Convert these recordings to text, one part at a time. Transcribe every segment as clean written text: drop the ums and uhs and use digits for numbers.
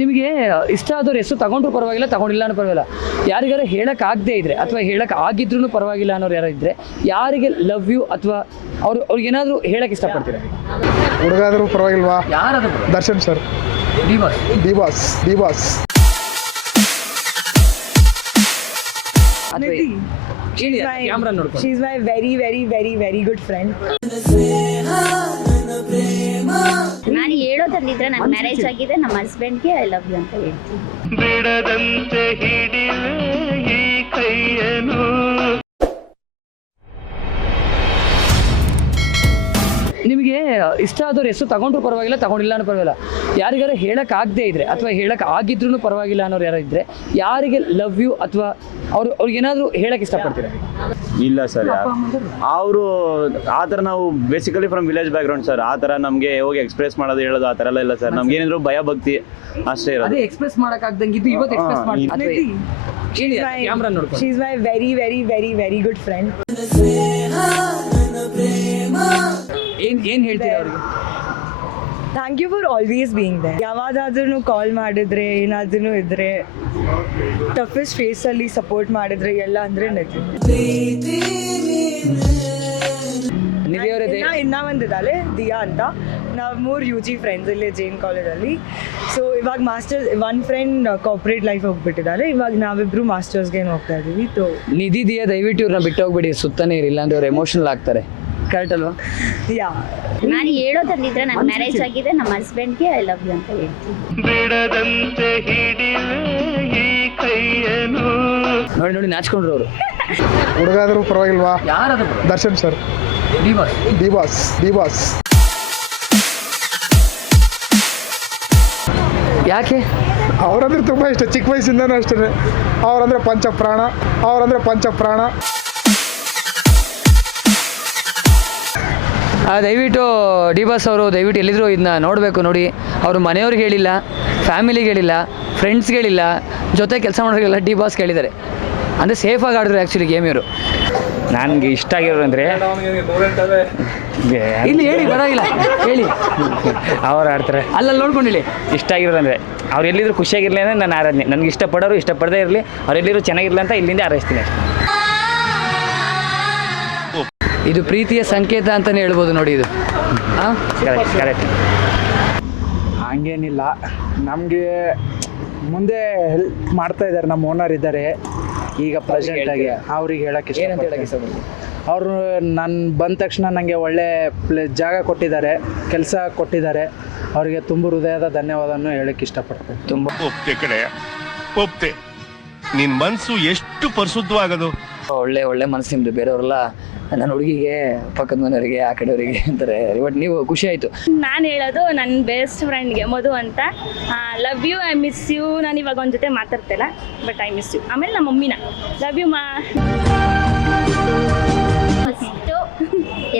ನಿಮಗೆ ಇಷ್ಟ ಆದವ್ರ ಹೆಸರು ತಗೊಂಡ್ರು ಪರವಾಗಿಲ್ಲ, ತಗೊಂಡಿಲ್ಲ ಅನ್ನೋ ಪರವಾಗಿಲ್ಲ. ಯಾರಿಗಾರ ಹೇಳೋಕ್ಕಾಗದೇ ಇದ್ರೆ ಅಥವಾ ಹೇಳಕ್ಕೆ ಆಗಿದ್ರೂ ಪರವಾಗಿಲ್ಲ ಅನ್ನೋರು ಯಾರು ಇದ್ರೆ, ಯಾರಿಗೆ ಲವ್ ಯು ಅಥವಾ ಅವ್ರಿಗೆ ಏನಾದರೂ ಹೇಳಕ್ಕೆ ಇಷ್ಟಪಡ್ತೀರಾ? ಹುಡುಗಾದರೂ ಪರವಾಗಿಲ್ವಾ? ಯಾರಾದ್ರೂ Darshan sir. D boss. Camera ನೋಡ್ಕೊಂಡು. She's my very, very, very, very good friend. ನಾನು ಹೇಳೋದ್ರಲ್ಲಿದ್ರೆ ನನ್ನ ಮ್ಯಾರೇಜ್ ಆಗಿದೆ, ನಮ್ಮ ಹಸ್ಬೆಂಡ್ಗೆ ಐ ಲವ್ ಯು ಅಂತ ಹೇಳ್ತೀನಿ. ಬಿಡದಂತೆ ಹಿಡಿಲೆ ಈ ಕೈಯನು. ನಿಮಗೆ ಇಷ್ಟ ಆದವ್ರ ಹೆಸರು ತಗೊಂಡ್ರು ಪರವಾಗಿಲ್ಲ, ತಗೊಂಡಿಲ್ಲ ಅನ್ನೋ ಪರವಾಗಿಲ್ಲ. ಯಾರಿಗಾರ ಹೇಳೋಕ್ಕಾಗದೇ ಇದ್ರೆ ಅಥವಾ ಹೇಳಕ್ಕೆ ಆಗಿದ್ರೂ ಪರವಾಗಿಲ್ಲ ಅನ್ನೋರು ಯಾರು ಇದ್ರೆ, ಯಾರಿಗೆ ಲವ್ ಯು ಅಥವಾ ಅವ್ರಿಗೆ ಏನಾದರೂ ಹೇಳಕ್ಕೆ ಇಷ್ಟಪಡ್ತೀರಾ? ಇಲ್ಲ ಸರ್, ಅವರು ಆ ಥರ ನಾವು basically from village background sir. ಆ ಥರ ನಮಗೆ ಹೋಗಿ ಎಕ್ಸ್ಪ್ರೆಸ್ ಮಾಡೋದು ಹೇಳೋದು ಆ ಥರ ಎಲ್ಲ ಇಲ್ಲ ಸರ್. ನಮ್ಗೆ ಏನಿದ್ರು ಭಯ ಭಕ್ತಿ ಅಷ್ಟೇ ಇರೋದು. ಅದೇ ಎಕ್ಸ್ಪ್ರೆಸ್ ಮಾಡೋಕ್ಕಾಗ್ದಂಗಿದ್ದು ಇವತ್ತು ಎಕ್ಸ್ಪ್ರೆಸ್ ಮಾಡಿ. ಕ್ಯಾಮ್ರಾ ನೋಡ್ಕೊಂಡು. She's my very, very, very, very good friend. ಏನು ಹೇಳ್ತೀರಾ ಅವ್ರಿಗೆ? Thank you for always being there. ಯಾವಾಗಾದ್ರೂ ಕಾಲ್ ಮಾಡಿದ್ರೆ, ಏನಾದ್ರೂ ಇದ್ರೆ, ಟಫೆಸ್ಟ್ ಫೇಸಲ್ಲಿ ಸಪೋರ್ಟ್ ಮಾಡಿದ್ರೆ ಎಲ್ಲ ಅಂದರೆ ಇನ್ನ ಒಂದಿದ್ದಾಳೆ ದಿಯಾ ಅಂತ. ನಾವು 3 UG ಫ್ರೆಂಡ್ಸ್ ಇಲ್ಲಿ ಜೈನ್ ಕಾಲೇಜಲ್ಲಿ. ಸೊ ಇವಾಗ masters, one friend corporate life ಹೋಗ್ಬಿಟ್ಟಿದ್ದಾರೆ, ಇವಾಗ ನಾವಿಬ್ರು ಮಾಸ್ಟರ್ಸ್ಗೆ ಹೋಗ್ತಾ ಇದ್ದೀವಿ. ಸೊ ನಿಧಿ ದಿಯಾ ದಯವಿಟ್ಟು ಇವ್ರನ್ನ ಬಿಟ್ಟು ಹೋಗ್ಬೇಡಿ, ಸುತ್ತಾನೆ ಇರಲಿಲ್ಲ ಅಂದ್ರೆ ಅವ್ರು ಎಮೋಷನಲ್ ಆಗ್ತಾರೆ. ಕರೆಕ್ಟ್ ಅಲ್ವಾ? ಯಾ, ನಾನು ಹೇಳೋದ್ರಲ್ಲಿದ್ರೆ ನನ್ನ ಮ್ಯಾರೇಜ್ ಆಗಿದೆ, ನಮ್ಮ ಹಸ್ಬೆಂಡ್ಗೆ ಐ ಲವ್ ಯು ಅಂತ ಹೇಳ್ತೀನಿ. ಬಿಡದಂತೆ ಹಿಡಿಲೆ ಈ ಕೈಯನು. ನೋಡಿ ನಾಚ್ಕೊಂಡ್ರು ಅವರು. ಹುಡುಗಾದರೂ ಪರವಾಗಿಲ್ವಾ? ಯಾರಾದ್ರೂ ದರ್ಶನ್ ಸರ್. D boss. ಯಾಕೆ? ಅವರಂದ್ರೆ ತುಂಬ ಇಷ್ಟ, ಚಿಕ್ಕ ವಯಸ್ಸಿಂದನೂ ಅಷ್ಟೇ. ಅವರಂದ್ರೆ ಪಂಚಪ್ರಾಣ. ದಯವಿಟ್ಟು ಡಿ ಬಾಸ್ ಅವರು ದಯವಿಟ್ಟು ಎಲ್ಲಿದ್ರು ಇದನ್ನ ನೋಡಬೇಕು. ನೋಡಿ, ಅವರು ಮನೆಯವ್ರಿಗೆ ಹೇಳಿಲ್ಲ, ಫ್ಯಾಮಿಲಿಗೆ ಹೇಳಿಲ್ಲ, ಫ್ರೆಂಡ್ಸ್ಗೆ ಹೇಳಿಲ್ಲ, ಜೊತೆ ಕೆಲಸ ಮಾಡೋರಿಗೆಲ್ಲ ಡಿ ಬಾಸ್ ಕೇಳಿದ್ದಾರೆ. ಅಂದರೆ ಸೇಫಾಗಿ ಆಡಿದ್ರು ಆ್ಯಕ್ಚುಲಿ ಗೇಮ್ ಇವರು. ನನಗೆ ಇಷ್ಟ ಆಗಿರೋದು ಅಂದರೆ ಇಲ್ಲಿ ಹೇಳಿ, ಪರವಾಗಿಲ್ಲ ಹೇಳಿ. ಅವ್ರು ಆಡ್ತಾರೆ ಅಲ್ಲಲ್ಲಿ ನೋಡ್ಕೊಂಡು ಹೇಳಿ. ಇಷ್ಟ ಆಗಿರೋದಂದರೆ ಅವ್ರು ಎಲ್ಲಿದ್ರು ಖುಷಿಯಾಗಿರಲಿ ಅಂದರೆ ನಾನು ಆರಾಧನೆ. ನನಗೆ ಇಷ್ಟಪಡೋರು ಇಷ್ಟಪಡದೇ ಇರಲಿ, ಅವ್ರು ಎಲ್ಲಿದ್ರು ಚೆನ್ನಾಗಿರಲಿ ಅಂತ ಇಲ್ಲಿಂದ ಹಾರೈಸ್ತೀನಿ. ಇದು ಪ್ರೀತಿಯ ಸಂಕೇತ ಅಂತಲೇ ಹೇಳ್ಬೋದು ನೋಡಿ ಇದು. ಹಾಂ, ಕರೆಕ್ಟ್. ಹಂಗೇನಿಲ್ಲ, ನಮಗೆ ಮುಂದೆ ಹೆಲ್ಪ್ ಮಾಡ್ತಾ ಇದ್ದಾರೆ. ನಮ್ಮ ಓನರ್ ಇದ್ದಾರೆ ಈಗ ಪ್ರೆಸೆಂಟಾಗಿ. ಅವ್ರಿಗೆ ಹೇಳೋಕ್ಕೆ ಇಷ್ಟಪಡ್ತೀನಿ. ಅವರು ನಾನು ಬಂದ ತಕ್ಷಣ ನನಗೆ ಒಳ್ಳೆ ಜಾಗ ಕೊಟ್ಟಿದ್ದಾರೆ, ಕೆಲಸ ಕೊಟ್ಟಿದ್ದಾರೆ. ಅವರಿಗೆ ತುಂಬ ಹೃದಯದ ಧನ್ಯವಾದವನ್ನು ಹೇಳೋಕ್ಕೆ ಇಷ್ಟಪಡ್ತೀನಿ. ತುಂಬ ಒಪ್ತೆ. ನಿನ್ನ ಮನಸ್ಸು ಎಷ್ಟು ಪರಿಶುದ್ಧವಾಗದು. ಒಳ್ಳೆ ಮನಸ್ಸು ನಿಮ್ಮದು. ಬೇರೆಯವರೆಲ್ಲ ನನ್ನ ಹುಡುಗಿಗೆ, ಪಕ್ಕದ ಮನೆಯವರಿಗೆ, ಆ ಕಡೆಯವರಿಗೆ ಅಂತಾರೆ. ಬಟ್ ನೀವು ಖುಷಿ ಆಯಿತು. ನಾನು ಹೇಳೋದು ನನ್ನ ಬೆಸ್ಟ್ ಫ್ರೆಂಡ್ಗೆ, ಮಧು ಅಂತ. Love you, I miss you. ನಾನು ಇವಾಗ ಅವನ ಜೊತೆ ಮಾತಾಡ್ತಿಲ್ಲ, ಬಟ್ ಐ ಮಿಸ್ ಯು. ಆಮೇಲೆ ನಮ್ಮ ಮಮ್ಮಿನ ಲವ್ ಯು ಮಾ. ಫಸ್ಟು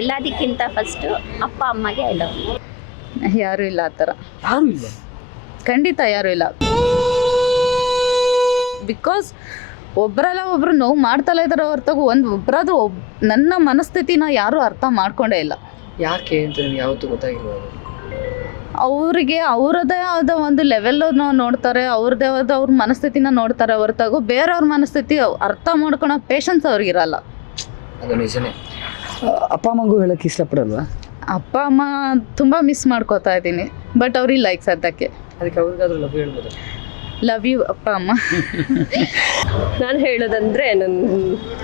ಎಲ್ಲದಕ್ಕಿಂತ ಫಸ್ಟು ಅಪ್ಪ ಅಮ್ಮಗೆ ಐ ಲವ್ ಯು. ಯಾರೂ ಇಲ್ಲ ಆ ಥರ, ಯಾರು ಇಲ್ಲ, ಖಂಡಿತ ಯಾರೂ ಇಲ್ಲ. ಬಿಕಾಸ್ ಒಬ್ಬರಲ್ಲ ಒಬ್ರು ನೋವು ಮಾಡ್ತಲೇ ಇದ್ದಾರೆ ಹೊರತಾಗು ಒಬ್ಬರಾದ್ರೂ ನನ್ನ ಮನಸ್ಥಿತಿನ ಯಾರೂ ಅರ್ಥ ಮಾಡ್ಕೊಂಡೇ ಇಲ್ಲ. ಯಾಕೆ ಅಂತ ನಿಮ್ಗೆ ಯಾವತ್ತೂ ಗೊತ್ತಾಗಿರ್ಬೋದು. ಅವರಿಗೆ ಅವರದೇ ಆದ ಒಂದು ಲೆವೆಲ್ನ ನೋಡ್ತಾರೆ, ಅವ್ರದ್ದೇ ಆದ ಅವ್ರ ಮನಸ್ಥಿತಿನ ನೋಡ್ತಾರೆ ಹೊರತಾಗು ಬೇರೆಯವ್ರ ಮನಸ್ಥಿತಿ ಅರ್ಥ ಮಾಡ್ಕೊಳೋ ಪೇಷನ್ಸ್ ಅವ್ರಿಗಿರಲ್ಲ. ಅದು ನಿಜನೇ. ಅಪ್ಪ ಅಮ್ಮಗೂ ಹೇಳೋಕ್ಕೆ ಇಷ್ಟಪಡಲ್ವಾ? ಅಪ್ಪ ಅಮ್ಮ ತುಂಬ ಮಿಸ್ ಮಾಡ್ಕೋತಾ ಇದ್ದೀನಿ, ಬಟ್ ಅವ್ರಿಗೆ ಲೈಕ್ ಸದ್ಯಕ್ಕೆ. ಅದಕ್ಕೆ ಅವ್ರಿಗಾದ್ರೂ ಲವ್ ಹೇಳ್ಬೋದು. ಲವ್ ಯು ಅಪ್ಪ ಅಮ್ಮ. ನಾನು ಹೇಳೋದಂದರೆ ನನ್ನ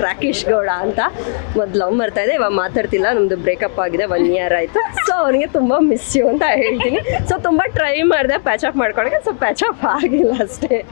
ರಾಕೇಶ್ ಗೌಡ ಅಂತ. ಮೊದಲು ಲವ್ ಮಾಡ್ತಾ ಇದ್ದೆ, ಇವಾಗ ಮಾತಾಡ್ತಿಲ್ಲ. ನಮ್ಮದು ಬ್ರೇಕಪ್ ಆಗಿದೆ, 1 year ಆಯಿತು. ಸೊ ಅವನಿಗೆ ತುಂಬ ಮಿಸ್ ಯು ಅಂತ ಹೇಳ್ತೀನಿ. ಸೊ ತುಂಬ ಟ್ರೈ ಮಾಡಿದೆ ಪ್ಯಾಚಪ್ ಮಾಡ್ಕೊಳಕ್ಕೆ, ಸೊ ಪ್ಯಾಚಪ್ ಆಗಿಲ್ಲ ಅಷ್ಟೇ.